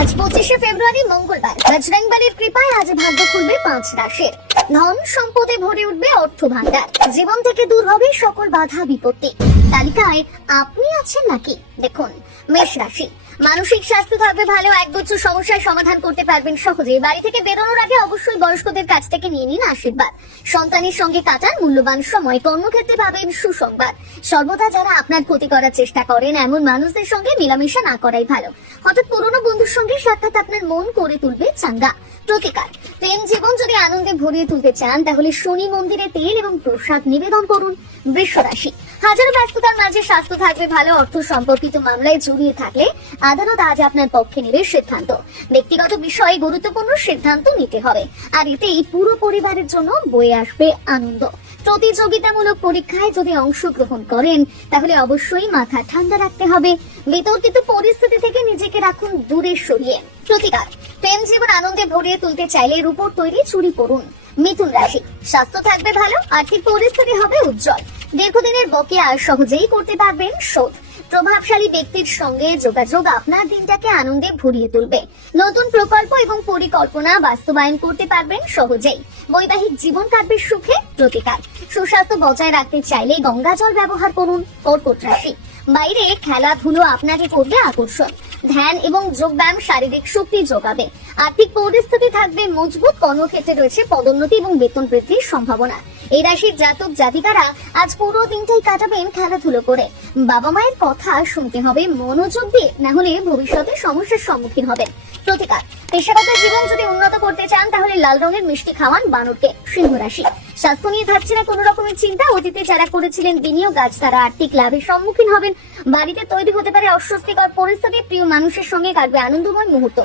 আজ 25শে ফেব্রুয়ারি মঙ্গলবার। বজরংবলীর কৃপায় আজ ভাগ্য খুলবে 5 রাশির। ধন সম্পদে ভরে উঠবে অর্থ ভান্ডার। জীবন থেকে দূর হবে সকল বাধা বিপত্তি। তালিকায় আপনি আছেন নাকি? দেখুন, মেষ রাশি। মানসিক স্বাস্থ্য থাকবে ভালো। একগুচ্ছ সমস্যার সমাধান করতে পারবেন সহজে। বাড়ি থেকে বেরোনোর আগে অবশ্যই বয়স্কদের কাছ থেকে নিয়ে নিন আশীর্বাদ। সন্তানের সঙ্গে কাটান মূল্যবান সময়। কর্মক্ষেত্রে পাবেন সুসংবাদ। সর্বদা যারা আপনার ক্ষতি করার চেষ্টা করেন এমন মানুষদের সঙ্গে মেলামেশা না করাই ভালো। হঠাৎ পুরনো বন্ধুর সঙ্গে সাক্ষাৎ আপনার মন করে তুলবে চাঙ্গা। প্রতিকার, প্রেম জীবন যদি আনন্দে ভরিয়ে তুলতে চান তাহলে শনি মন্দিরে তেল এবং প্রসাদ নিবেদন করুন। বৃষ রাশি। হাজারো ব্যস্ততার মাঝে স্বাস্থ্য থাকবে ভালো। অর্থ সম্পর্কিত মামলায় জড়িয়ে থাকলে আদালত আজ আপনার পক্ষে নেবে সিদ্ধান্ত। ব্যক্তিগত বিষয়ে গুরুত্বপূর্ণ সিদ্ধান্ত নিতে হবে, আর এতেই পুরো পরিবারের জন্য বয়ে আসবে আনন্দ। প্রতিযোগিতামূলক পরীক্ষায় যদি অংশগ্রহণ করেন তাহলে অবশ্যই মাথা ঠান্ডা রাখতে হবে। বিতর্কিত পরিস্থিতি থেকে নিজেকে রাখুন দূরে সরিয়ে। প্রতিকার, প্রেম জীবন আনন্দে ভরিয়ে তুলতে চাইলে রূপোর তৈরি চুড়ি পরুন। মিথুন রাশি। স্বাস্থ্য থাকবে ভালো। আর্থিক পরিস্থিতি হবে উজ্জ্বল। দীর্ঘদিনের বকেয়া সহজেই করতে পারবেন শোধ। প্রভাবশালী ব্যক্তির সঙ্গে যোগাযোগ আপনার দিনটাকে আনন্দে ভরিয়ে তুলবে। নতুন প্রকল্প এবং পরিকল্পনা বাস্তবায়ন করতে পারবেন সহজেই। বৈবাহিক জীবন কাটবে সুখে। প্রতিকার, সুস্বাস্থ্য বজায় রাখতে চাইলে গঙ্গা জল ব্যবহার করুন। কর্কট রাশি। বাইরে খেলাধুলো আপনাকে করবে আকর্ষণ। ধ্যান এবং যোগব্যায়াম শারীরিক শক্তি যোগাবে। আর্থিক পরিস্থিতি থাকবে মজবুত। কর্মক্ষেত্রে রয়েছে পদোন্নতি এবং বেতন বৃদ্ধির সম্ভাবনা। এই রাশির জাতক জাতিকারা আজ পুরো দিনটাই কাটাবেন খেলাধুলো করে। বাবা মায়ের কথা শুনতে হবে মনোযোগ দিয়ে, না হলে ভবিষ্যতে সমস্যার সম্মুখীন হবেন। প্রতিকার, পেশাগত জীবন যদি উন্নত করতে চান তাহলে লাল রঙের মিষ্টি খাওয়ান বানরকে। সিংহ রাশি। স্বাস্থ্য নিয়ে থাকছে না কোনো রকমের চিন্তা। অতীতে যারা করেছিলেন বিনিয়োগ আজ তারা আর্থিক লাভের সম্মুখীন হবেন। বাড়িতে তৈরি হতে পারে অস্বস্তিকর পরিস্থিতি। প্রিয় মানুষের সঙ্গে কাটবে আনন্দময় মুহূর্ত।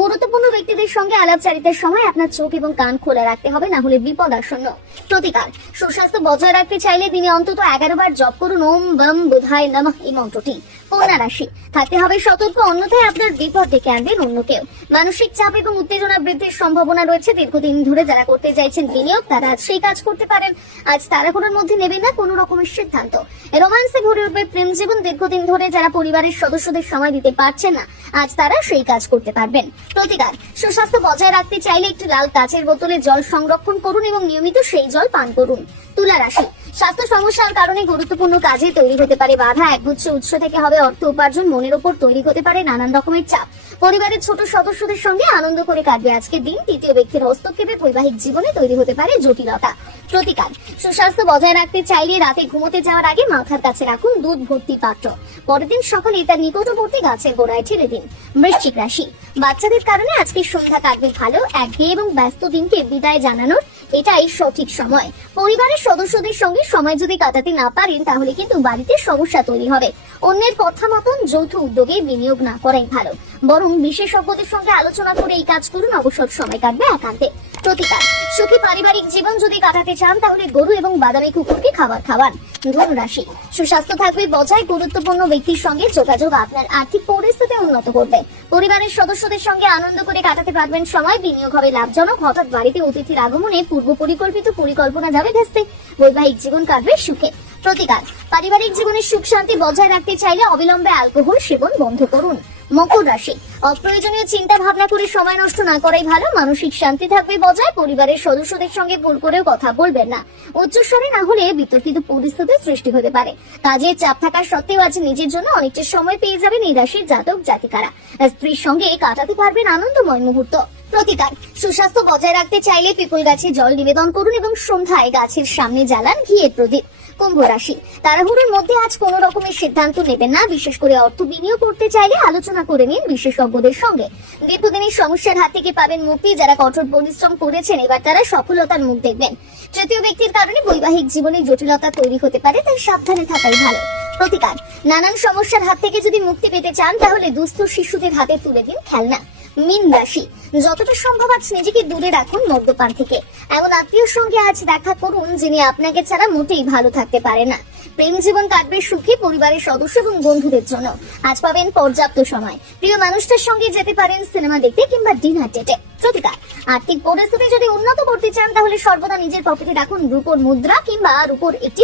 গুরুত্বপূর্ণ ব্যক্তিদের সঙ্গে আলাপচারিতার সময় আপনার চোখ এবং কান খোলা রাখতে হবে, না হলে বিপদ আসন্ন। প্রতিকার, সুস্বাস্থ্য বজায় রাখতে চাইলে দিনে অন্তত 11 বার জপ করুন ওম বম বুধায় নমঃ এই মন্ত্রটি। কন্যা রাশি। থাকতে হবে সতর্ক, অন্যথায় আপনার বিপদ ডেকে আনবেন অন্য কেউ। মানসিক চাপ এবং উত্তেজনা বৃদ্ধির সম্ভাবনা রয়েছে। দীর্ঘদিন ধরে যারা করতে চাইছেন বিনিয়োগ তারা আজ সেই কাজ করতে পারেন। আজ তাড়াহুড়োর মধ্যে নেবেন না কোনো রকমের সিদ্ধান্ত। রোমান্সে ভরে উঠবে প্রেম জীবন। দীর্ঘদিন ধরে যারা পরিবারের সদস্যদের সময় দিতে পারছেন না আজ তারা সেই কাজ করতে পারবেন। প্রতিকার, সুস্বাস্থ্য বজায় রাখতে চাইলে একটি লাল কাচের বোতলে জল সংরক্ষণ করুন এবং নিয়মিত সেই জল পান করুন। তুলা রাশি। স্বাস্থ্য সমস্যার কারণে গুরুত্বপূর্ণ কাজে তৈরি হতে পারে বাধা। একগুচ্ছ উৎস থেকে হবে অর্থ উপার্জন। মনের ওপর তৈরি হতে পারে নানান রকমের চাপ। পরিবারের ছোট সদস্যদের সঙ্গে আনন্দ করে কাটবে আজকের দিন। তৃতীয় ব্যক্তির হস্তক্ষেপে বৈবাহিক জীবনে তৈরি হতে পারে জটিলতা। প্রতিকার, সুস্বাস্থ্য বজায় রাখতে চাইলে রাতে ঘুমোতে যাওয়ার আগে মাথার কাছে রাখুন দুধ ভর্তি পাত্র। পরের দিন সকালে তার নিকটবর্তী গাছের গোড়ায় ঠেলে দিন। বৃশ্চিক রাশি। বাচ্চাদের কারণে আজকে সন্ধ্যা কাটবে ভালো। একঘেয়ে এবং ব্যস্ত দিনকে বিদায় জানানোর এটাই সঠিক সময়। পরিবারের সদস্যদের সঙ্গে সময় যদি কাটাতে না পারেন তাহলে কিন্তু বাড়িতে সমস্যা তৈরি হবে। অন্যের কথা মতন যৌথ উদ্যোগে বিনিয়োগ না করাই ভালো, বরং বিশেষজ্ঞদের সঙ্গে আলোচনা করে এই কাজ করুন। অবসর সময় কাটবে একান্তে। প্রতিকার, সুখী পারিবারিক জীবন যদি কাটাতে চান তাহলে গরু এবং বাদামি কুকুরকে খাবার খাওয়ান। ধনু রাশি। সুস্বাস্থ্য থাকবে বজায়। গুরুত্বপূর্ণ ব্যক্তির সঙ্গে যোগাযোগ আপনার আর্থিক পরিস্থিতি উন্নত করবে। পরিবারের সদস্যদের সঙ্গে আনন্দ করে কাটাতে পারবেন সময়। বিনিয়োগ হবে লাভজনক। হঠাৎ বাড়িতে অতিথির আগমনে পূর্ব পরিকল্পিত পরিকল্পনা যাবে ভেস্তে। বৈবাহিক জীবন কাটবে সুখে। প্রতিকার, পারিবারিক জীবনে সুখ শান্তি বজায় রাখতে চাইলে অবিলম্বে অ্যালকোহল সেবন বন্ধ করুন। মকর রাশি। অপ্রয়োজনীয় চিন্তা ভাবনা করে সময় নষ্ট না করাই ভালো। মানসিক শান্তি থাকবে বজায়। পরিবারের সদস্যদের সঙ্গে ভুল করেও কথা বলবেন না। উচ্চস্বরে না হলে বিতর্কিত পরিস্থিতির সৃষ্টি হতে পারে। কাজের চাপ থাকা সত্ত্বেও আজ নিজের জন্য অনেকটা সময় পেয়ে যাবেন এই রাশির জাতক জাতিকারা। স্ত্রীর সঙ্গে কাটাতে পারবেন আনন্দময় মুহূর্ত। প্রতিকার, সুস্বাস্থ্য বজায় রাখতে চাইলে পিপল গাছে জল নিবেদন করুন এবং সন্ধ্যায় গাছের সামনে জ্বালান ঘিয়ের প্রদীপ। কুম্ভ রাশি। তাড়াহুড়োর মধ্যে আজ কোন রকমের সিদ্ধান্ত নেবেন না। বিশেষ করে অর্থ বিনিয়োগ করতে চাইলে আলোচনা করে নিন বিশেষজ্ঞদের সঙ্গে। দীর্ঘদিনের সমস্যার হাত থেকে পাবেন মুক্তি। যারা কঠোর পরিশ্রম করেছেন এবার তারা সফলতার মুখ দেখবেন। তৃতীয় ব্যক্তির কারণে বৈবাহিক জীবনে জটিলতা তৈরি হতে পারে, তাই সাবধানে থাকাই ভালো। প্রতিকার, নানান সমস্যার হাত থেকে যদি মুক্তি পেতে চান তাহলে দুস্থ শিশুদের হাতে তুলে দিন খেলনা। মীন রাশি। যতটা সম্ভব আজ নিজেকে দূরে রাখুন মদ্যপান থেকে। এমন আত্মীয়র সঙ্গে আজ দেখা করুন যিনি আপনাকে ছাড়া মোটেই ভালো থাকতে পারে না। প্রেম জীবন কাটবে সুখী। পরিবারের সদস্য এবং বন্ধুদের জন্য আজ পাবেন পর্যাপ্ত সময়। প্রিয় মানুষটার সঙ্গে যেতে পারেন সিনেমা দেখতে কিংবা ডিনার ডেটে। প্রতিকার, আর্থিক পরিস্থিতি যদি উন্নত করতে চান তাহলে সর্বদা নিজের পকেটে রাখুন রূপোর মুদ্রা কিংবা রূপোর একটি